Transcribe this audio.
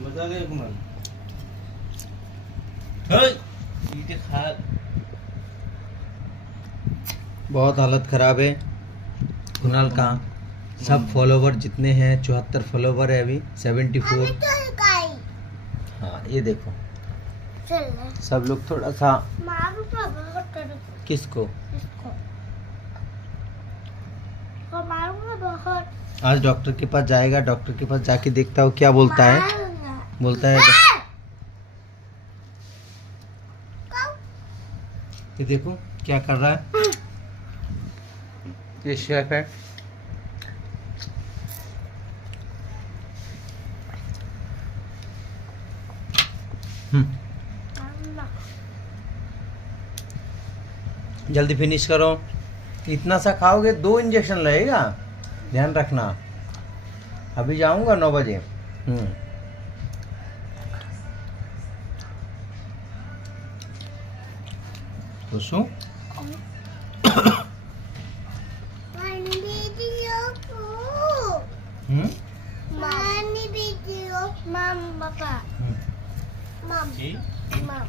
मजा आ गया कुणाल। बहुत हालत ख़राब है कुणाल का। सब फॉलोवर जितने हैं 74 फॉलोवर है अभी 74। हाँ ये देखो सब लोग थोड़ा सा किसको आज डॉक्टर के पास जाएगा। डॉक्टर के पास जाके देखता हूँ क्या बोलता है। बोलता है ये देखो क्या कर रहा है। ये शेफ है। जल्दी फिनिश करो। इतना सा खाओगे 2 इंजेक्शन लगेगा, ध्यान रखना। अभी जाऊंगा 9 बजे। तो शू Mom.